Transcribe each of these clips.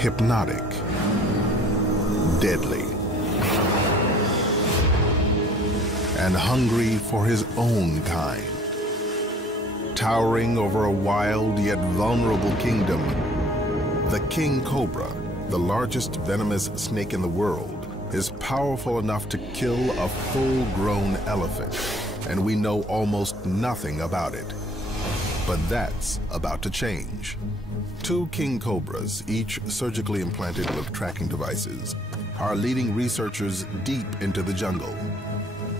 hypnotic, deadly, and hungry for his own kind. Towering over a wild yet vulnerable kingdom, the king cobra, the largest venomous snake in the world, is powerful enough to kill a full-grown elephant, and we know almost nothing about it. But that's about to change. 2 king cobras, each surgically implanted with tracking devices, are leading researchers deep into the jungle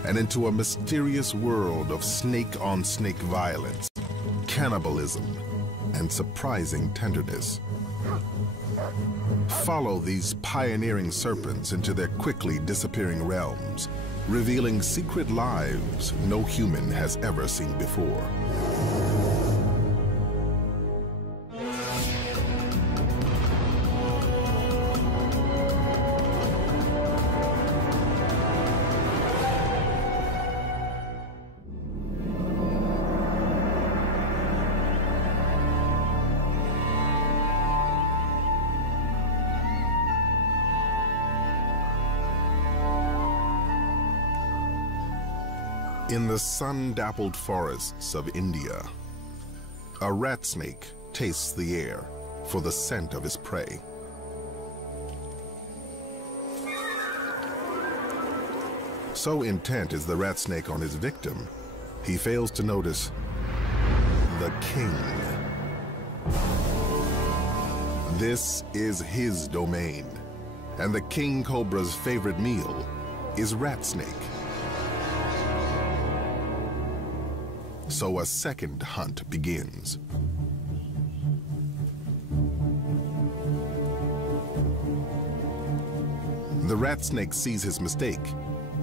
and into a mysterious world of snake-on-snake violence, cannibalism, and surprising tenderness. Follow these pioneering serpents into their quickly disappearing realms, revealing secret lives no human has ever seen before. In the sun-dappled forests of India, a rat snake tastes the air for the scent of his prey. So intent is the rat snake on his victim, he fails to notice the king. This is his domain, and the king cobra's favorite meal is rat snake. So a second hunt begins. The rat snake sees his mistake,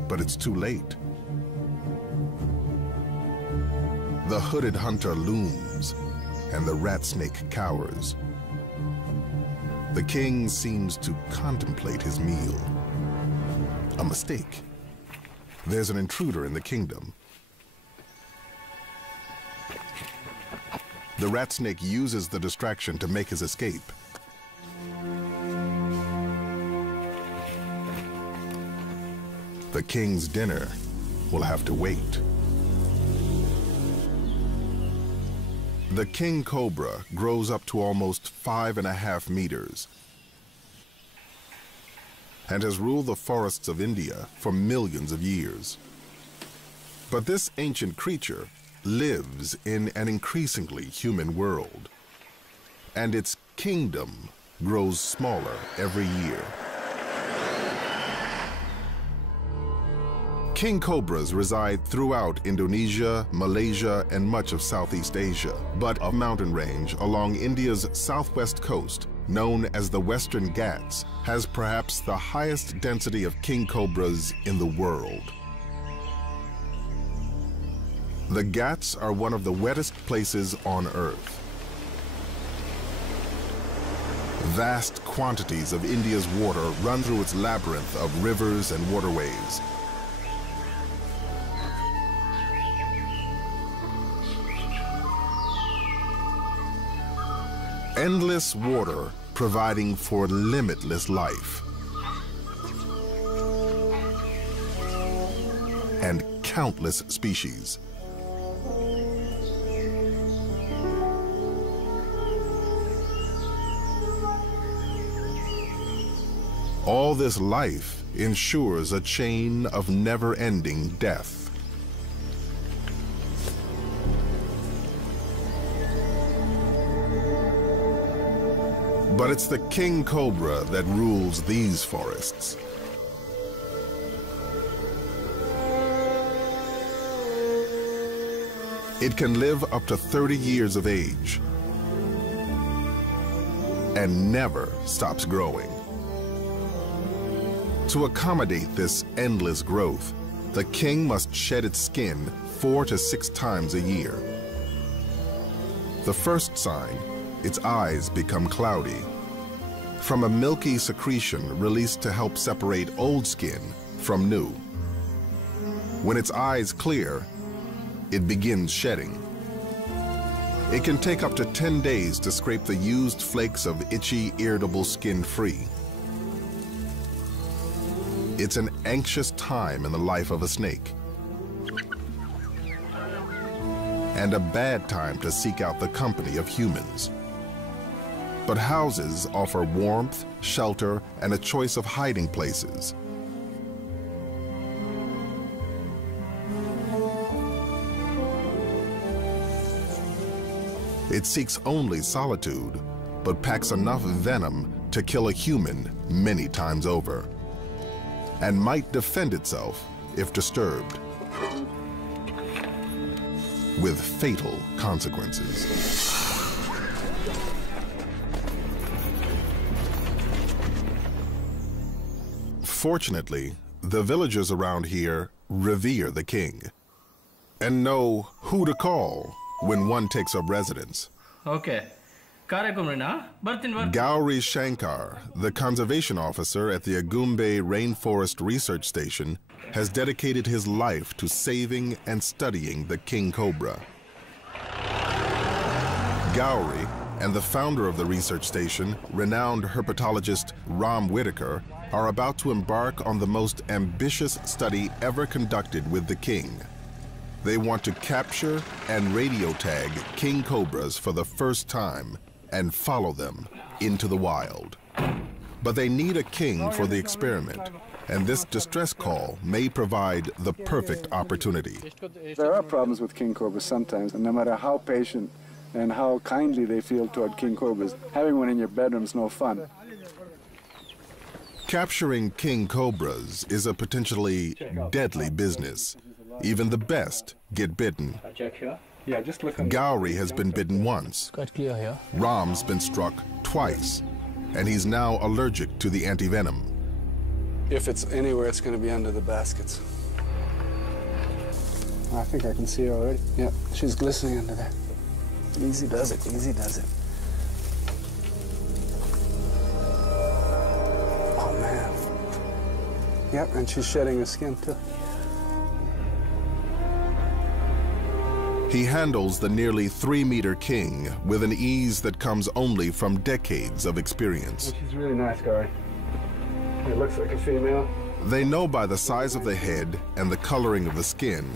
but it's too late. The hooded hunter looms, and the rat snake cowers. The king seems to contemplate his meal. A mistake. There's an intruder in the kingdom. The rat snake uses the distraction to make his escape. The king's dinner will have to wait. The king cobra grows up to almost 5.5 meters and has ruled the forests of India for millions of years. But this ancient creature lives in an increasingly human world, and its kingdom grows smaller every year. King cobras reside throughout Indonesia, Malaysia, and much of Southeast Asia, but a mountain range along India's southwest coast, known as the Western Ghats, has perhaps the highest density of king cobras in the world. The Ghats are one of the wettest places on Earth. Vast quantities of India's water run through its labyrinth of rivers and waterways. Endless water providing for limitless life. And countless species. All this life ensures a chain of never-ending death. But it's the king cobra that rules these forests. It can live up to 30 years of age and never stops growing. To accommodate this endless growth, the king must shed its skin 4 to 6 times a year. The first sign, its eyes become cloudy, from a milky secretion released to help separate old skin from new. When its eyes clear, it begins shedding. It can take up to 10 days to scrape the used flakes of itchy, irritable skin free. It's an anxious time in the life of a snake, and a bad time to seek out the company of humans. But houses offer warmth, shelter, and a choice of hiding places. It seeks only solitude, but packs enough venom to kill a human many times over, and might defend itself if disturbed, with fatal consequences. Fortunately, the villagers around here revere the king and know who to call when one takes up residence. Okay. Gauri Shankar, the conservation officer at the Agumbe Rainforest Research Station, has dedicated his life to saving and studying the king cobra. Gauri and the founder of the research station, renowned herpetologist Ram Whitaker, are about to embark on the most ambitious study ever conducted with the king. They want to capture and radio tag king cobras for the first time and follow them into the wild. But they need a king for the experiment, and this distress call may provide the perfect opportunity. There are problems with king cobras sometimes, and no matter how patient and how kindly they feel toward king cobras, having one in your bedroom is no fun. Capturing king cobras is a potentially deadly business. Even the best get bitten. Yeah, just look. Gauri has been bitten once. Quite clear here. Ram's been struck twice, and he's now allergic to the antivenom. If it's anywhere, it's going to be under the baskets. I think I can see her already. Yeah, she's glistening under there. Easy does it, easy does it. Oh, man. Yep, and she's shedding her skin, too. He handles the nearly 3-meter king with an ease that comes only from decades of experience. She's really nice, Gauri. It looks like a female. They know by the size of the head and the coloring of the skin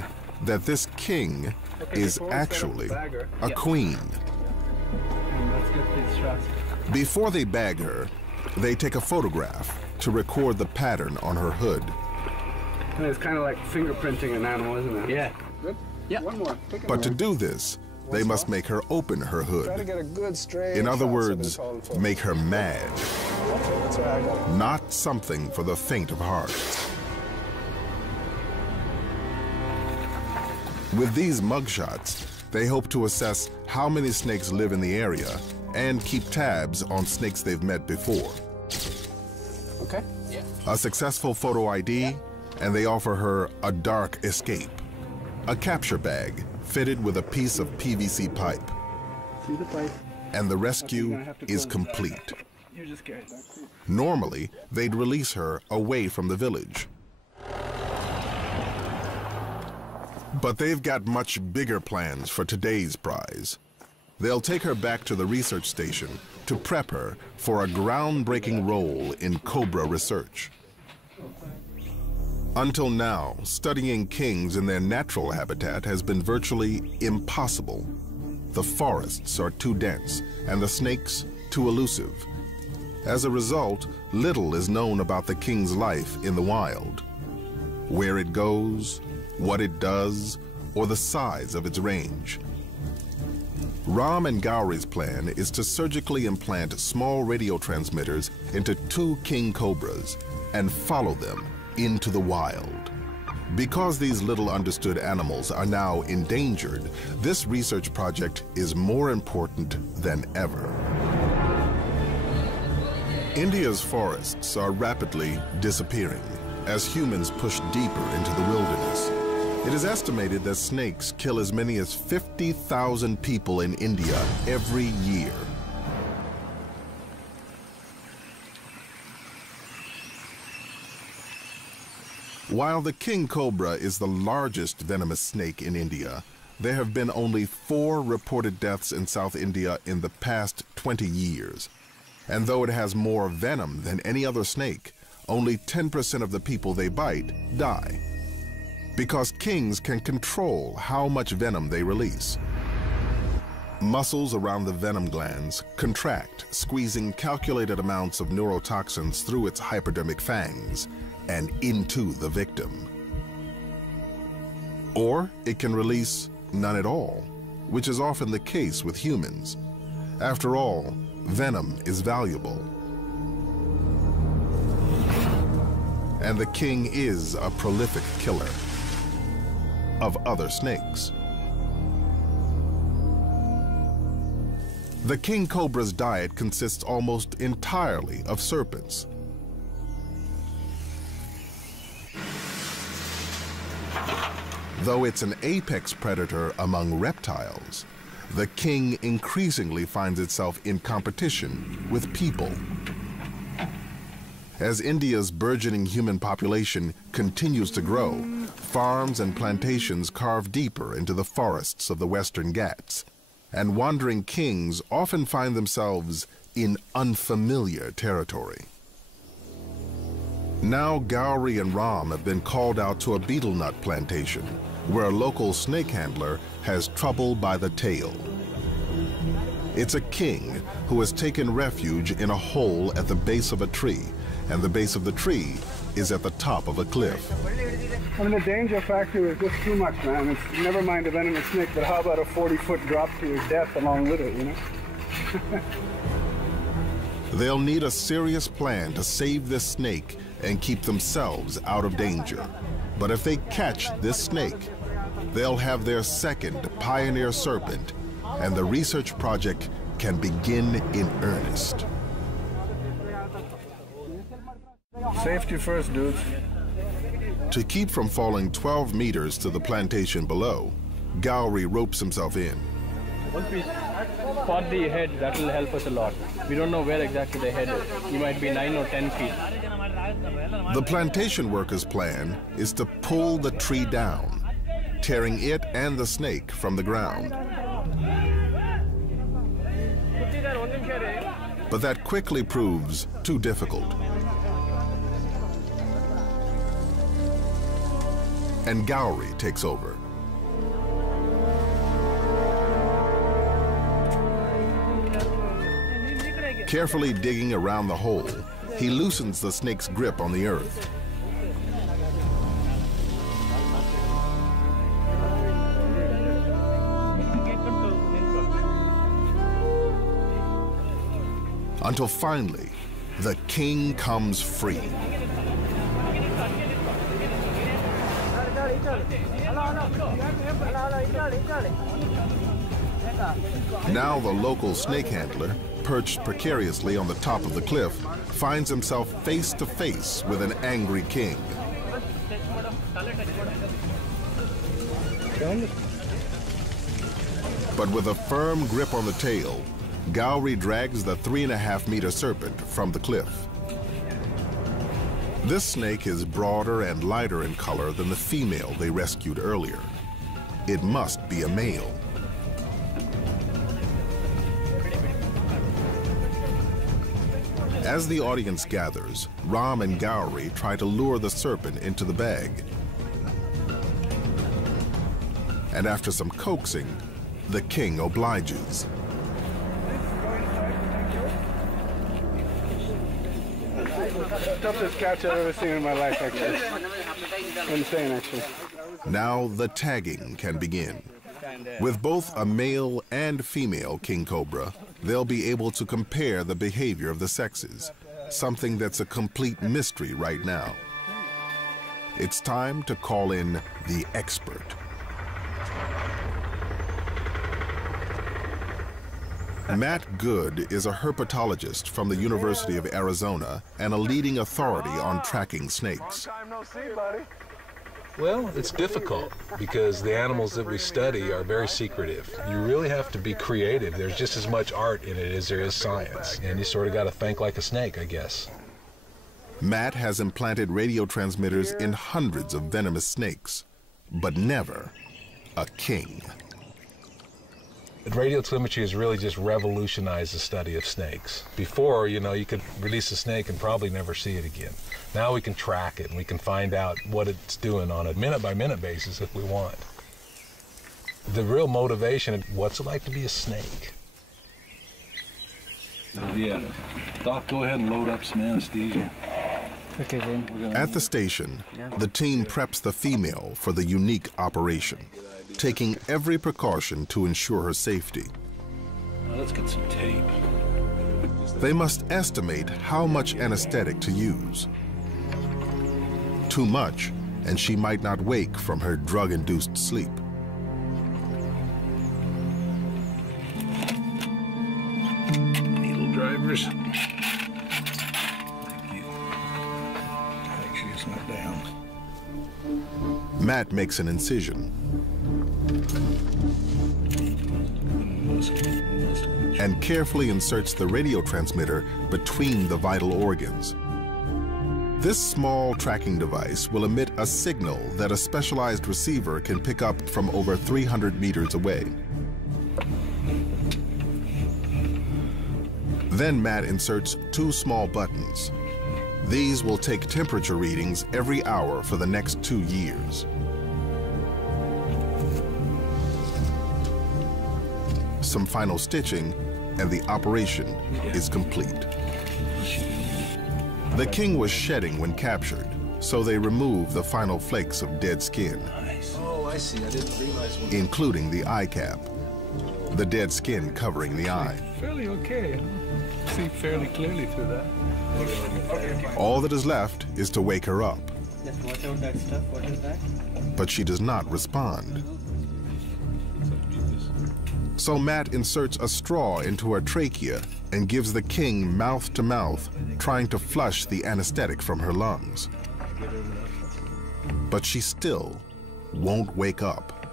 that this king is actually a queen. Before they bag her, they take a photograph to record the pattern on her hood. And it's kind of like fingerprinting an animal, isn't it? Yeah. Good? Yeah. One more. But to do this, they must make her open her Try to hood. get a good straight In other shot so words, it's all in focus. make her mad. That's right, I got it. Not something for the faint of heart. With these mugshots, they hope to assess how many snakes live in the area and keep tabs on snakes they've met before. Okay? Yeah. A successful photo ID, and they offer her a dark escape. A capture bag fitted with a piece of PVC pipe. See the pipe? And the rescue is complete. You're just scared. Normally, they'd release her away from the village. But they've got much bigger plans for today's prize. They'll take her back to the research station to prep her for a groundbreaking role in cobra research. Until now, studying kings in their natural habitat has been virtually impossible. The forests are too dense and the snakes too elusive. As a result, little is known about the king's life in the wild. Where it goes, what it does, or the size of its range. Ram and Gauri's plan is to surgically implant small radio transmitters into 2 king cobras and follow them into the wild. Because these little understood animals are now endangered, this research project is more important than ever. India's forests are rapidly disappearing as humans push deeper into the wilderness. It is estimated that snakes kill as many as 50,000 people in India every year. While the king cobra is the largest venomous snake in India, there have been only 4 reported deaths in South India in the past 20 years. And though it has more venom than any other snake, only 10% of the people they bite die. Because kings can control how much venom they release. Muscles around the venom glands contract, squeezing calculated amounts of neurotoxins through its hypodermic fangs and into the victim. Or it can release none at all, which is often the case with humans. After all, venom is valuable. And the king is a prolific killer of other snakes. The king cobra's diet consists almost entirely of serpents. Though it's an apex predator among reptiles, the king increasingly finds itself in competition with people. As India's burgeoning human population continues to grow, farms and plantations carve deeper into the forests of the Western Ghats, and wandering kings often find themselves in unfamiliar territory. Now Gowrie and Ram have been called out to a beetle nut plantation, where a local snake handler has trouble by the tail. It's a king who has taken refuge in a hole at the base of a tree, and the base of the tree is at the top of a cliff. I mean, the danger factor is just too much, man. It's never mind a venomous snake, but how about a 40-foot drop to your death along with it, you know? They'll need a serious plan to save this snake and keep themselves out of danger. But if they catch this snake, they'll have their second pioneer serpent, and the research project can begin in earnest. Safety first, dudes. To keep from falling 12 meters to the plantation below, Gowrie ropes himself in. Once we spot the head, that will help us a lot. We don't know where exactly the head is. He might be 9 or 10 feet. The plantation workers' plan is to pull the tree down, tearing it and the snake from the ground. But that quickly proves too difficult. And Gowrie takes over. Carefully digging around the hole, he loosens the snake's grip on the earth. Until finally, the king comes free. Now the local snake handler, perched precariously on the top of the cliff, finds himself face to face with an angry king. But with a firm grip on the tail, Gowrie drags the 3.5-meter serpent from the cliff. This snake is broader and lighter in color than the female they rescued earlier. It must be a male. As the audience gathers, Ram and Gowrie try to lure the serpent into the bag. And after some coaxing, the king obliges. Toughest catch I've ever seen in my life, actually. Insane, actually. Now the tagging can begin. With both a male and female king cobra, they'll be able to compare the behavior of the sexes, something that's a complete mystery right now. It's time to call in the expert. Matt Good is a herpetologist from the University of Arizona and a leading authority on tracking snakes. Long time no see, buddy. Well, it's difficult because the animals that we study are very secretive. You really have to be creative. There's just as much art in it as there is science, and you sort of got to think like a snake, I guess. Matt has implanted radio transmitters in hundreds of venomous snakes, but never a king. Radiotelemetry has really just revolutionized the study of snakes. Before, you know, you could release a snake and probably never see it again. Now we can track it and we can find out what it's doing on a minute-by-minute basis if we want. The real motivation, what's it like to be a snake? Yeah. Doc, go ahead and load up some anesthesia. Okay, then. At the station, the team preps the female for the unique operation, taking every precaution to ensure her safety. Now let's get some tape. They must estimate how much anesthetic to use. Too much, and she might not wake from her drug-induced sleep. Needle drivers. Thank you. Make sure it's not down. Matt makes an incision and carefully inserts the radio transmitter between the vital organs. This small tracking device will emit a signal that a specialized receiver can pick up from over 300 meters away. Then Matt inserts two small buttons. These will take temperature readings every hour for the next 2 years. Some final stitching, and the operation is complete. The king was shedding when captured, so they removed the final flakes of dead skin. Nice. Oh, I see. I didn't realize what... Including the eye cap, the dead skin covering the eye. Fairly okay. See fairly clearly through that. All that is left is to wake her up. Just watch out that stuff. What is that? But she does not respond. So Matt inserts a straw into her trachea and gives the king mouth to mouth, trying to flush the anesthetic from her lungs. But she still won't wake up.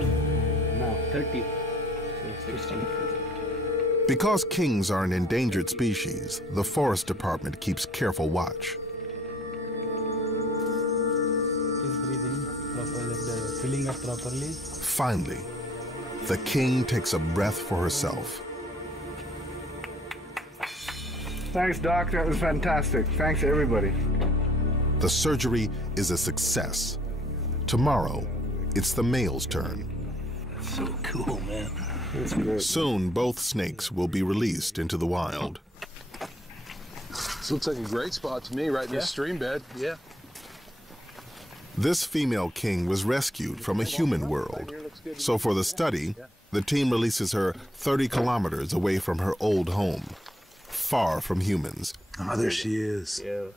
No, 30. 60. Because kings are an endangered species, the Forest Department keeps careful watch. Is breathing properly, filling up properly. Finally, the king takes a breath for herself. Thanks, Doc. That was fantastic. Thanks, everybody. The surgery is a success. Tomorrow, it's the male's turn. That's so cool, man. That's great. Soon, both snakes will be released into the wild. This looks like a great spot to me, right in this stream bed. Yeah. This female king was rescued from a human world. So for the study, the team releases her 30 kilometers away from her old home, far from humans. Oh, there she is. Yeah.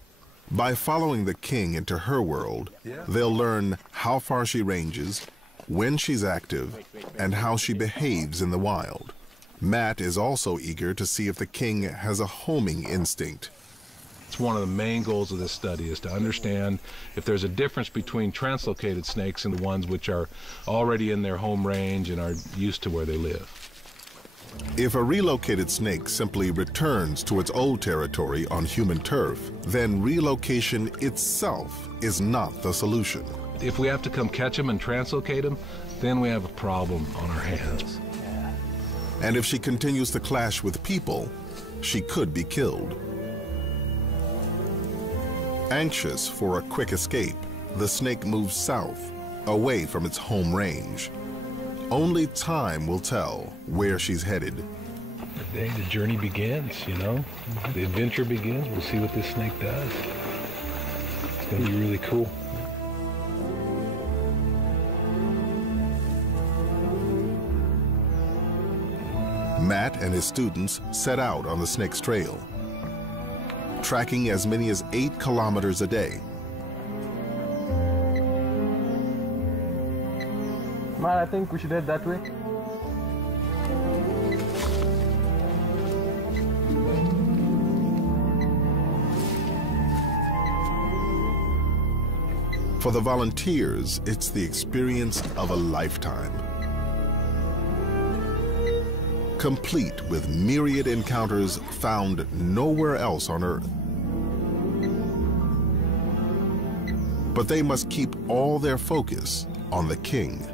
By following the king into her world, they'll learn how far she ranges, when she's active, and how she behaves in the wild. Matt is also eager to see if the king has a homing instinct. It's one of the main goals of this study is to understand if there's a difference between translocated snakes and the ones which are already in their home range and are used to where they live. If a relocated snake simply returns to its old territory on human turf, then relocation itself is not the solution. If we have to come catch them and translocate them, then we have a problem on our hands. And if she continues to clash with people, she could be killed. Anxious for a quick escape, the snake moves south, away from its home range. Only time will tell where she's headed. The day the journey begins, you know? The adventure begins. We'll see what this snake does. It's going to be really cool. Matt and his students set out on the snake's trail, tracking as many as 8 kilometers a day. Man, I think we should head that way. For the volunteers, it's the experience of a lifetime. Complete with myriad encounters found nowhere else on Earth. But they must keep all their focus on the king.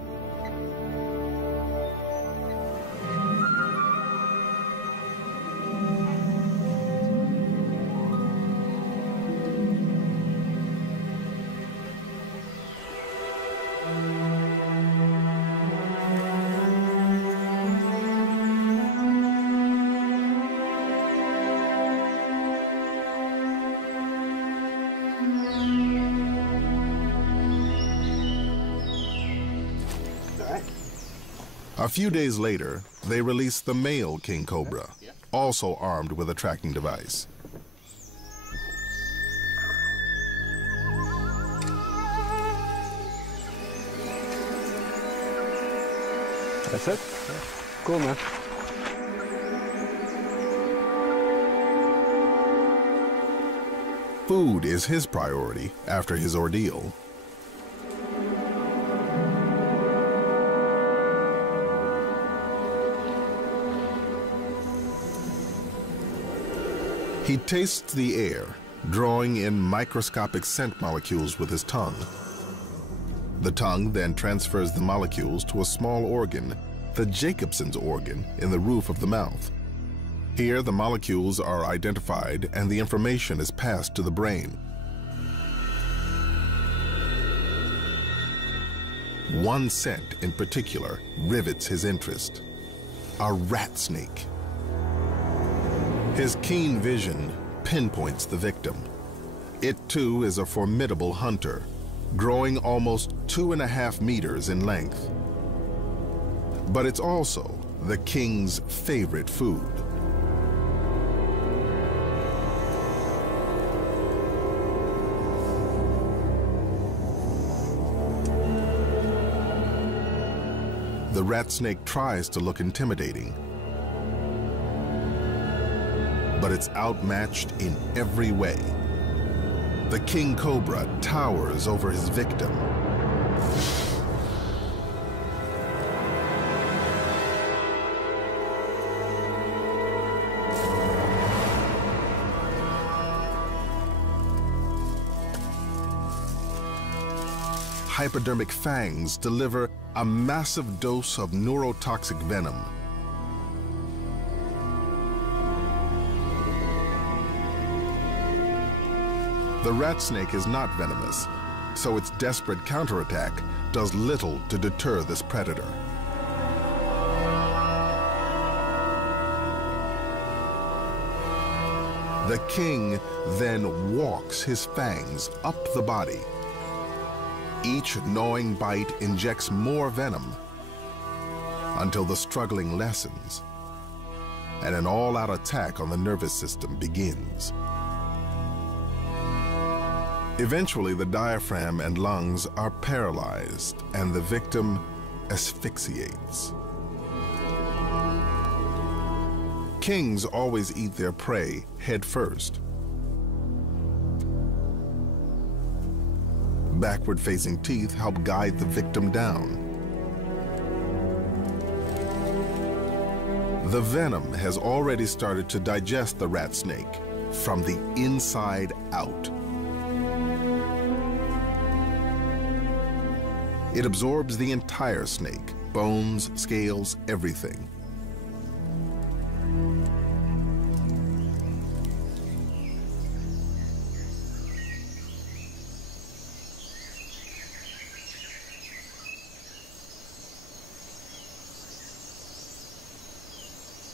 A few days later, they release the male king cobra, also armed with a tracking device. That's it? Cool, man. Food is his priority after his ordeal. He tastes the air, drawing in microscopic scent molecules with his tongue. The tongue then transfers the molecules to a small organ, the Jacobson's organ, in the roof of the mouth. Here, the molecules are identified and the information is passed to the brain. One scent in particular rivets his interest: a rat snake. His keen vision pinpoints the victim. It too is a formidable hunter, growing almost 2.5 meters in length. But it's also the king's favorite food. The rat snake tries to look intimidating, but it's outmatched in every way. The king cobra towers over his victim. Hypodermic fangs deliver a massive dose of neurotoxic venom. The rat snake is not venomous, so its desperate counterattack does little to deter this predator. The king then walks his fangs up the body. Each gnawing bite injects more venom until the struggling lessens and an all-out attack on the nervous system begins. Eventually, the diaphragm and lungs are paralyzed and the victim asphyxiates. Kings always eat their prey head first. Backward-facing teeth help guide the victim down. The venom has already started to digest the rat snake from the inside out. It absorbs the entire snake, bones, scales, everything.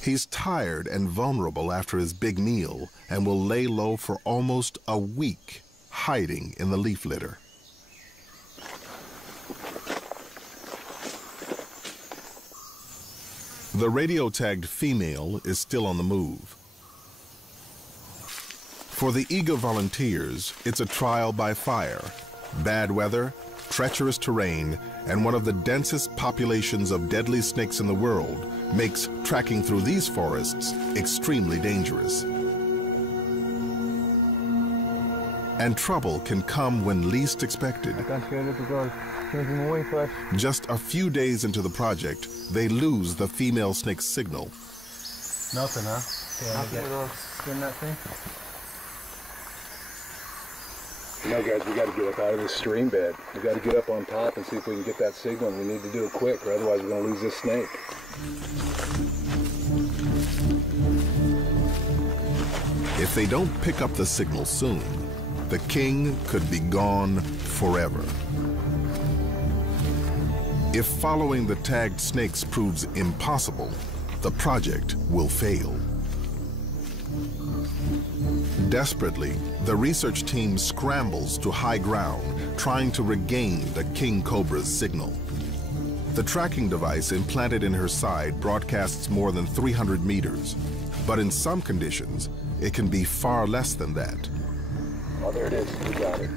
He's tired and vulnerable after his big meal and will lay low for almost a week, hiding in the leaf litter. The radio-tagged female is still on the move. For the eager volunteers, it's a trial by fire. Bad weather, treacherous terrain, and one of the densest populations of deadly snakes in the world makes tracking through these forests extremely dangerous. And trouble can come when least expected. I can't hear it because it's moving fast. Just a few days into the project, they lose the female snake's signal. Nothing, huh? Yeah, skin that thing. Now, guys, we got to get up out of this stream bed. We got to get up on top and see if we can get that signal. We need to do it quick, or otherwise we're going to lose this snake. If they don't pick up the signal soon, the king could be gone forever. If following the tagged snakes proves impossible, the project will fail. Desperately, the research team scrambles to high ground, trying to regain the king cobra's signal. The tracking device implanted in her side broadcasts more than 300 meters, but in some conditions, it can be far less than that. Oh, there it is. We got it.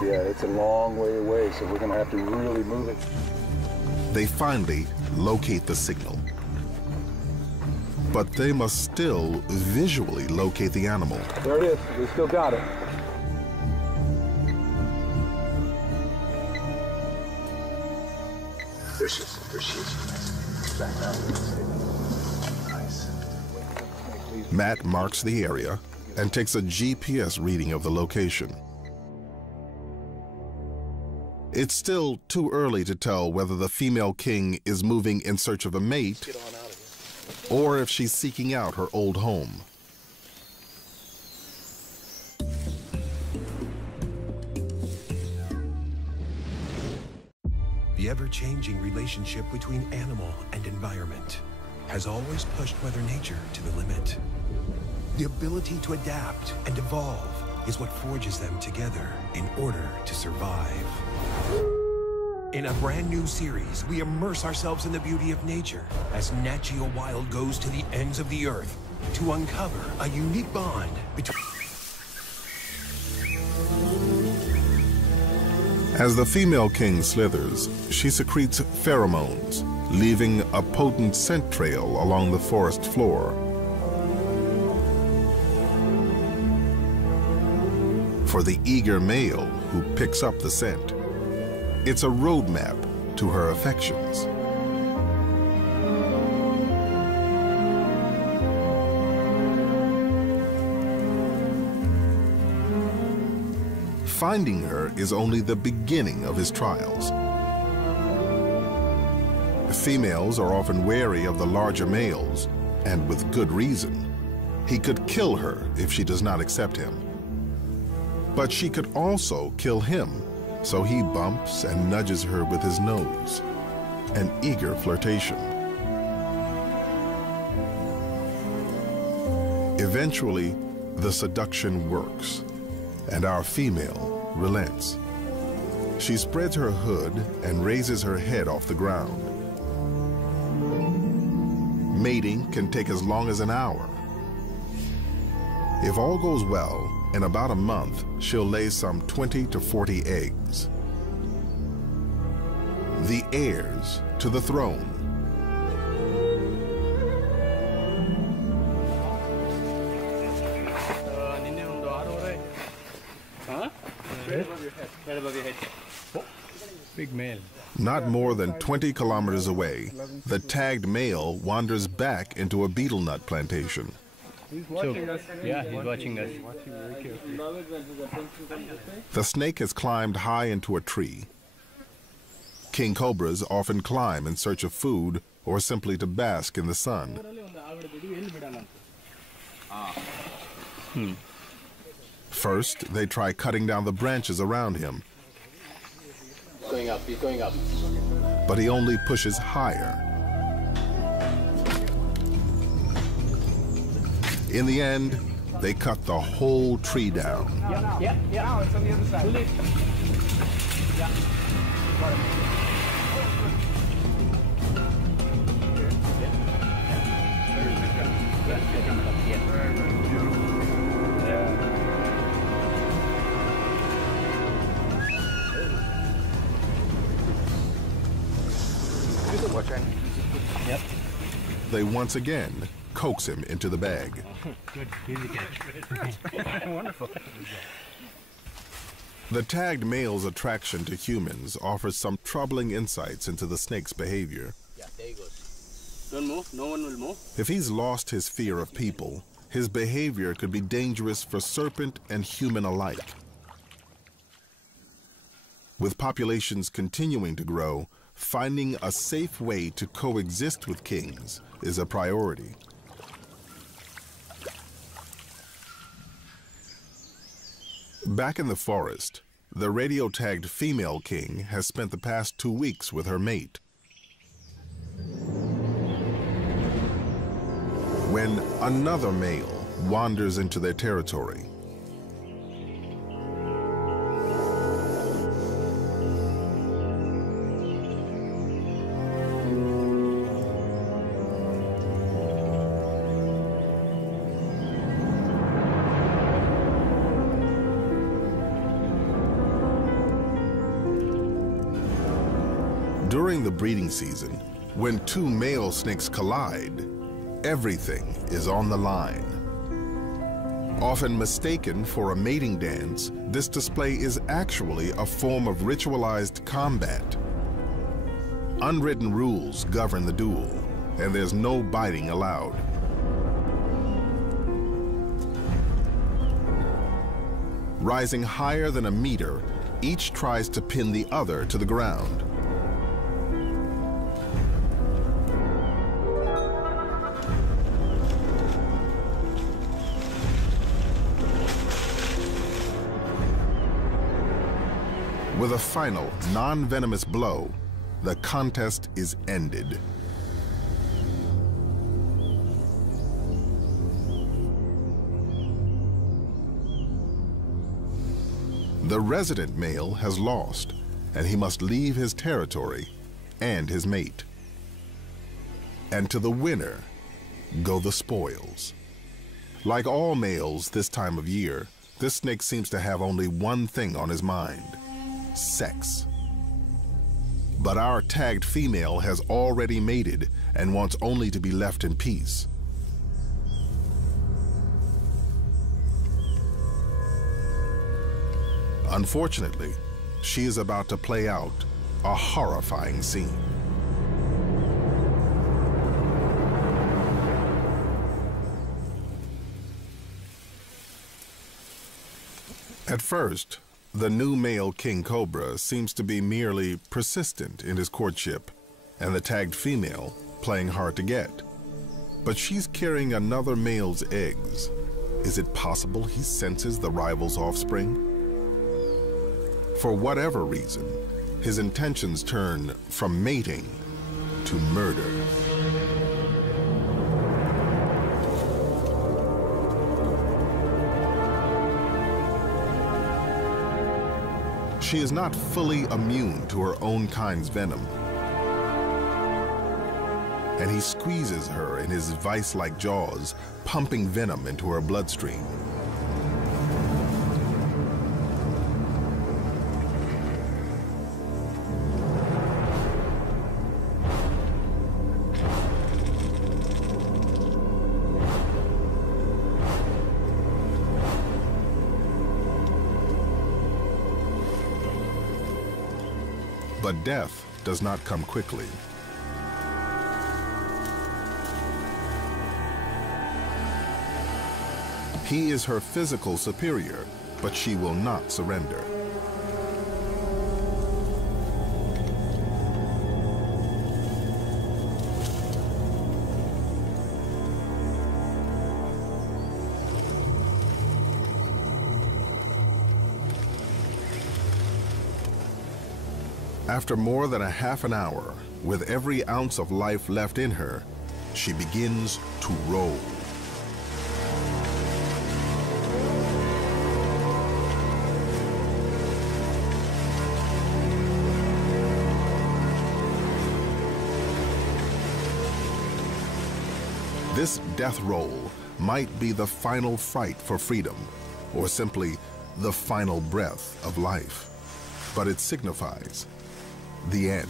Yeah, it's a long way away, so we're going to have to really move it. They finally locate the signal. But they must still visually locate the animal. There it is. We still got it. There she is. There she is. Back now. Nice. Matt marks the area and takes a GPS reading of the location. It's still too early to tell whether the female king is moving in search of a mate or if she's seeking out her old home. The ever-changing relationship between animal and environment has always pushed Mother Nature to the limit. The ability to adapt and evolve is what forges them together in order to survive. In a brand new series, we immerse ourselves in the beauty of nature as Nat Geo Wild goes to the ends of the earth to uncover a unique bond between... As the female king slithers, she secretes pheromones, leaving a potent scent trail along the forest floor. For the eager male who picks up the scent, it's a roadmap to her affections. Finding her is only the beginning of his trials. Females are often wary of the larger males, and with good reason. He could kill her if she does not accept him. But she could also kill him, so he bumps and nudges her with his nose. An eager flirtation. Eventually, the seduction works, and our female relents. She spreads her hood and raises her head off the ground. Mating can take as long as an hour. If all goes well, in about a month, she'll lay some 20 to 40 eggs. The heirs to the throne. Big male. Not more than 20 kilometers away, the tagged male wanders back into a betel nut plantation. He's watching us. Yeah, he's watching us. The snake has climbed high into a tree. King cobras often climb in search of food or simply to bask in the sun. First, they try cutting down the branches around him. He's going up. But he only pushes higher. In the end, they cut the whole tree down. Yeah. Now it's on the other side. Yep. They once again coax him into the bag. Good. Easy catch. Wonderful. The tagged male's attraction to humans offers some troubling insights into the snake's behavior. Yeah, there he goes. Don't move. No one will move. If he's lost his fear of people, his behavior could be dangerous for serpent and human alike. With populations continuing to grow, finding a safe way to coexist with kings is a priority. Back in the forest, the radio-tagged female king has spent the past 2 weeks with her mate. When another male wanders into their territory, During the breeding season, when two male snakes collide, everything is on the line. Often mistaken for a mating dance, this display is actually a form of ritualized combat. Unwritten rules govern the duel, and there's no biting allowed. Rising higher than a meter, each tries to pin the other to the ground. With a final, non-venomous blow, the contest is ended. The resident male has lost, and he must leave his territory and his mate. And to the winner go the spoils. Like all males this time of year, this snake seems to have only one thing on his mind: sex. But our tagged female has already mated and wants only to be left in peace. Unfortunately, she is about to play out a horrifying scene. At first, the new male king cobra seems to be merely persistent in his courtship, and the tagged female playing hard to get. But she's carrying another male's eggs. Is it possible he senses the rival's offspring? For whatever reason, his intentions turn from mating to murder. She is not fully immune to her own kind's venom, and he squeezes her in his vice-like jaws, pumping venom into her bloodstream. But death does not come quickly. He is her physical superior, but she will not surrender. After more than a half an hour, with every ounce of life left in her, she begins to roll. This death roll might be the final fight for freedom, or simply the final breath of life, but it signifies the end.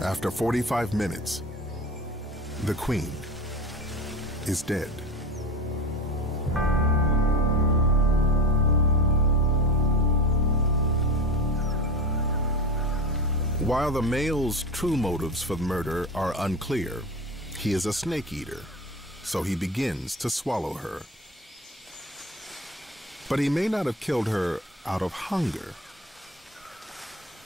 After 45 minutes, the queen is dead. While the male's true motives for the murder are unclear, he is a snake eater, so he begins to swallow her. But he may not have killed her out of hunger.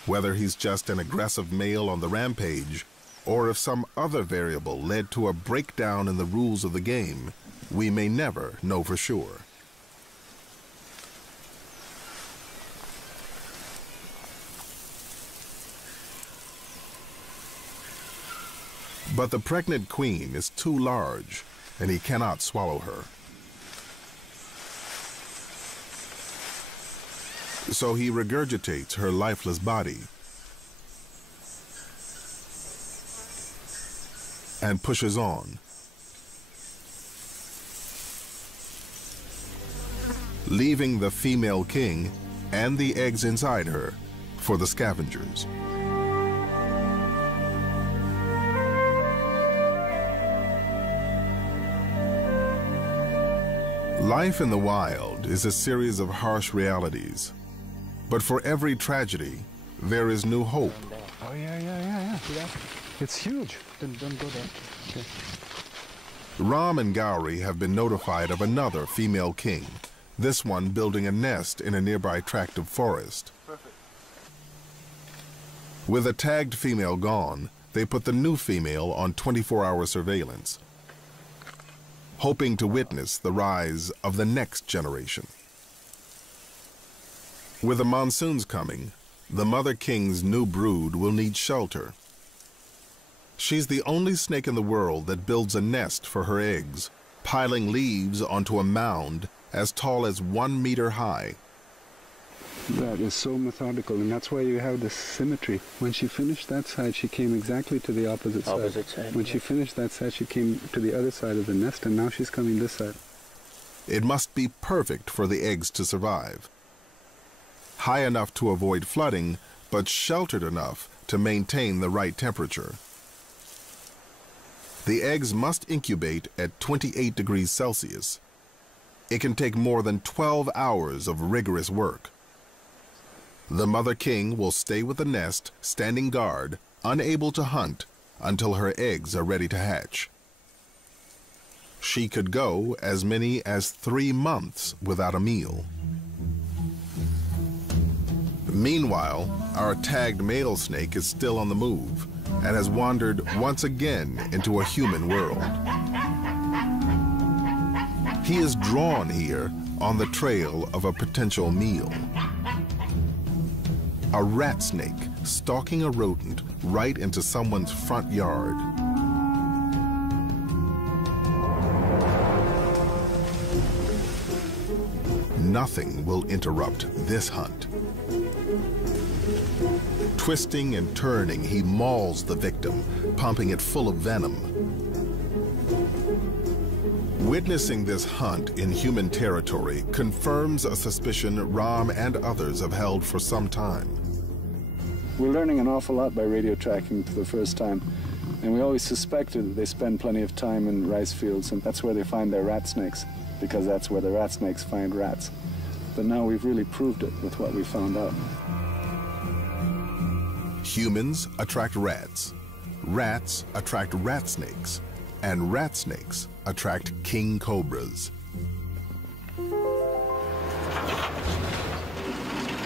Whether he's just an aggressive male on the rampage, or if some other variable led to a breakdown in the rules of the game, we may never know for sure. But the pregnant queen is too large, and he cannot swallow her. So he regurgitates her lifeless body and pushes on. leaving the female king and the eggs inside her for the scavengers. Life in the wild is a series of harsh realities, but for every tragedy, there is new hope. Oh, yeah. See that? It's huge. Don't go there. Okay. Ram and Gowrie have been notified of another female king, this one building a nest in a nearby tract of forest. Perfect. With a tagged female gone, they put the new female on 24-hour surveillance, hoping to witness the rise of the next generation. With the monsoons coming, the mother king's new brood will need shelter. She's the only snake in the world that builds a nest for her eggs, piling leaves onto a mound as tall as 1 meter high. That is so methodical, and that's why you have this symmetry. When she finished that side, she came exactly to the opposite side. When she finished that side, she came to the other side of the nest, and now she's coming this side. It must be perfect for the eggs to survive. High enough to avoid flooding, but sheltered enough to maintain the right temperature. The eggs must incubate at 28 degrees Celsius. It can take more than 12 hours of rigorous work. The mother king will stay with the nest, standing guard, unable to hunt, until her eggs are ready to hatch. She could go as many as 3 months without a meal. Meanwhile, our tagged male snake is still on the move and has wandered once again into a human world. He is drawn here on the trail of a potential meal. A rat snake stalking a rodent right into someone's front yard. Nothing will interrupt this hunt. Twisting and turning, he mauls the victim, pumping it full of venom. Witnessing this hunt in human territory confirms a suspicion Ram and others have held for some time. We're learning an awful lot by radio tracking for the first time, and we always suspected that they spend plenty of time in rice fields, and that's where they find their rat snakes, because that's where the rat snakes find rats. But now we've really proved it with what we found out. Humans attract rats, rats attract rat snakes, and rat snakes attract king cobras.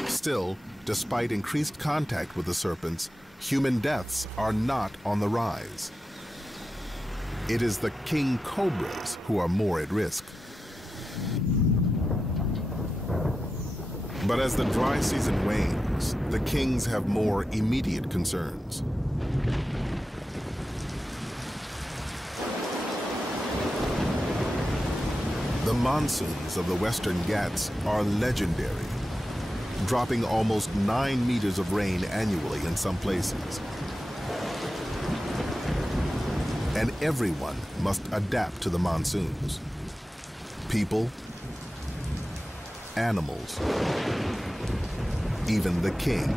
Still, despite increased contact with the serpents, human deaths are not on the rise. It is the king cobras who are more at risk. But as the dry season wanes, the kings have more immediate concerns. The monsoons of the Western Ghats are legendary, dropping almost 9 meters of rain annually in some places. And everyone must adapt to the monsoons. People, animals, even the king.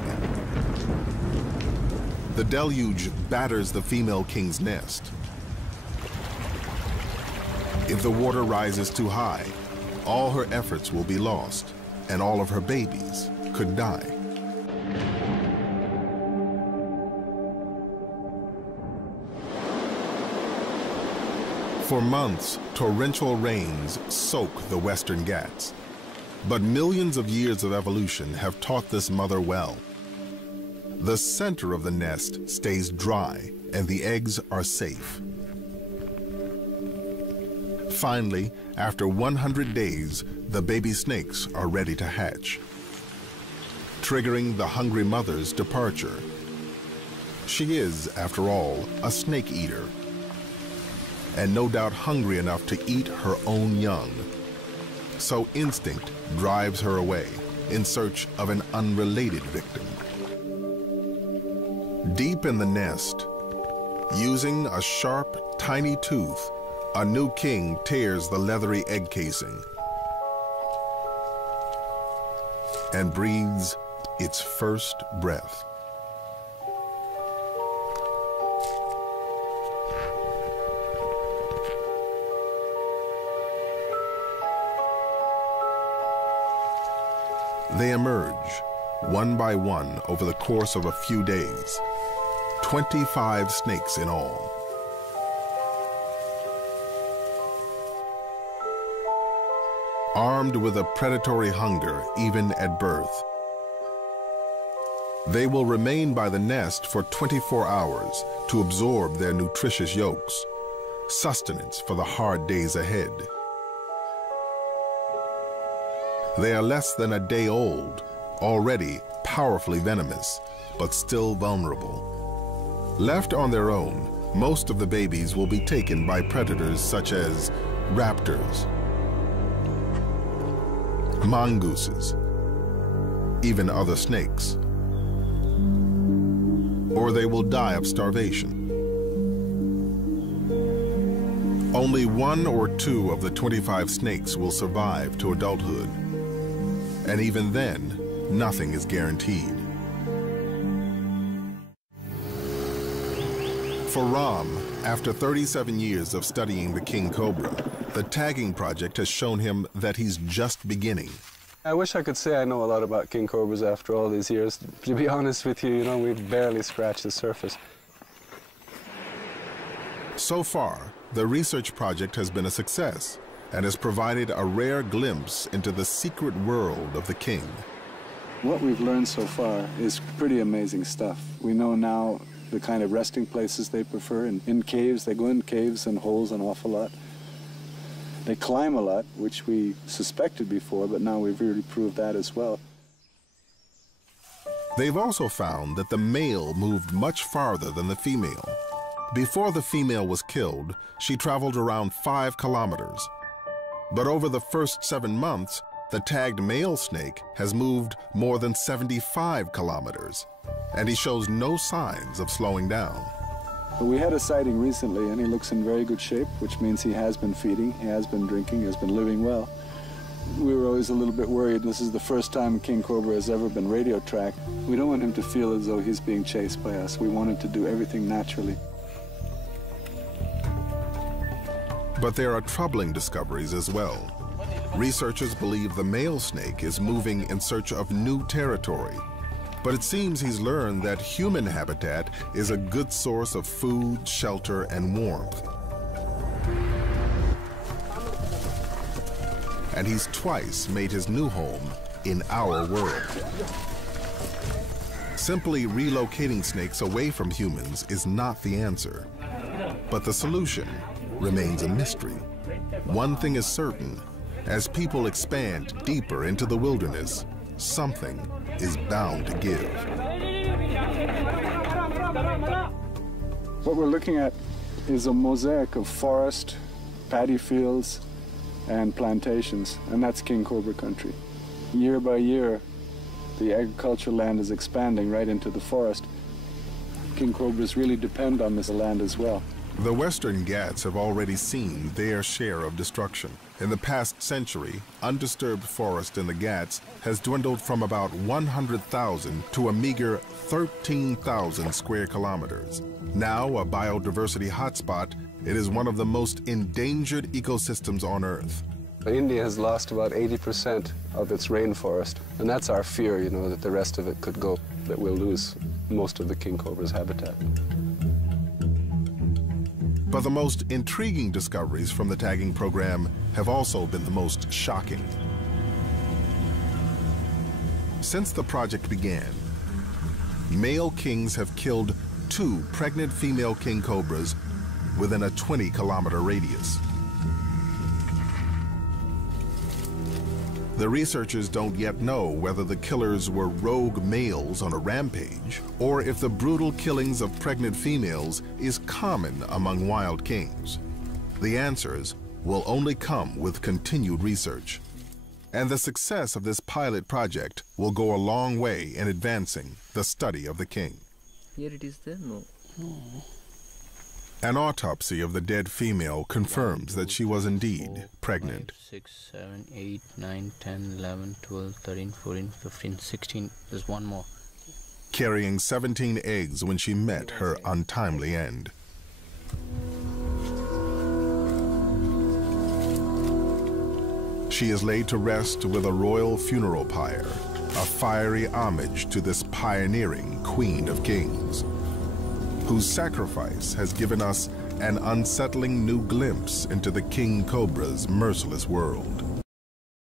The deluge batters the female king's nest. If the water rises too high, all her efforts will be lost, and all of her babies could die. For months, torrential rains soak the Western Ghats. But millions of years of evolution have taught this mother well. The center of the nest stays dry, and the eggs are safe. Finally, after 100 days, the baby snakes are ready to hatch, triggering the hungry mother's departure. She is, after all, a snake eater, and no doubt hungry enough to eat her own young. So instinct drives her away in search of an unrelated victim. Deep in the nest, using a sharp, tiny tooth, a new king tears the leathery egg casing. and breathes its first breath. They emerge, one by one, over the course of a few days. 25 snakes in all. Armed with a predatory hunger even at birth, they will remain by the nest for 24 hours to absorb their nutritious yolks, sustenance for the hard days ahead. They are less than a day old, already powerfully venomous, but still vulnerable. Left on their own, most of the babies will be taken by predators such as raptors, mongooses, even other snakes, or they will die of starvation. Only 1 or 2 of the 25 snakes will survive to adulthood, and even then, nothing is guaranteed. For Ram, after 37 years of studying the king cobra, the tagging project has shown him that he's just beginning. I wish I could say I know a lot about king cobras after all these years. To be honest with you, we've barely scratched the surface. So far, the research project has been a success and has provided a rare glimpse into the secret world of the king. What we've learned so far is pretty amazing stuff. We know now the kind of resting places they prefer. In caves, they go in caves and holes an awful lot. They climb a lot, which we suspected before, but now we've really proved that as well. They've also found that the male moved much farther than the female. Before the female was killed, she traveled around 5 kilometers. But over the first 7 months, the tagged male snake has moved more than 75 kilometers, and he shows no signs of slowing down. But we had a sighting recently, and he looks in very good shape, which means he has been feeding, he has been drinking, he has been living well. We were always a little bit worried. This is the first time king cobra has ever been radio tracked. We don't want him to feel as though he's being chased by us. We want him to do everything naturally. But there are troubling discoveries as well. Researchers believe the male snake is moving in search of new territory. But it seems he's learned that human habitat is a good source of food, shelter, and warmth. And he's twice made his new home in our world. Simply relocating snakes away from humans is not the answer. But the solution remains a mystery. One thing is certain: as people expand deeper into the wilderness, something is bound to give. What we're looking at is a mosaic of forest, paddy fields, and plantations, and that's king cobra country. Year by year, the agricultural land is expanding right into the forest. King cobras really depend on this land as well. The Western Ghats have already seen their share of destruction. In the past century, undisturbed forest in the Ghats has dwindled from about 100,000 to a meager 13,000 square kilometers. Now a biodiversity hotspot, it is one of the most endangered ecosystems on Earth. India has lost about 80% of its rainforest, and that's our fear, that the rest of it could go, that we'll lose most of the king cobra's habitat. But the most intriguing discoveries from the tagging program have also been the most shocking. Since the project began, male kings have killed 2 pregnant female king cobras within a 20-kilometer radius. The researchers don't yet know whether the killers were rogue males on a rampage or if the brutal killings of pregnant females is common among wild kings. The answers will only come with continued research. And the success of this pilot project will go a long way in advancing the study of the king. Here it is there? No. An autopsy of the dead female confirms that she was indeed pregnant. 5, 6, 7, 8, 9, 10, 11, 12, 13, 14, 15, 16. There's one more. Carrying 17 eggs when she met her untimely end. She is laid to rest with a royal funeral pyre, a fiery homage to this pioneering Queen of Kings, whose sacrifice has given us an unsettling new glimpse into the King Cobra's merciless world.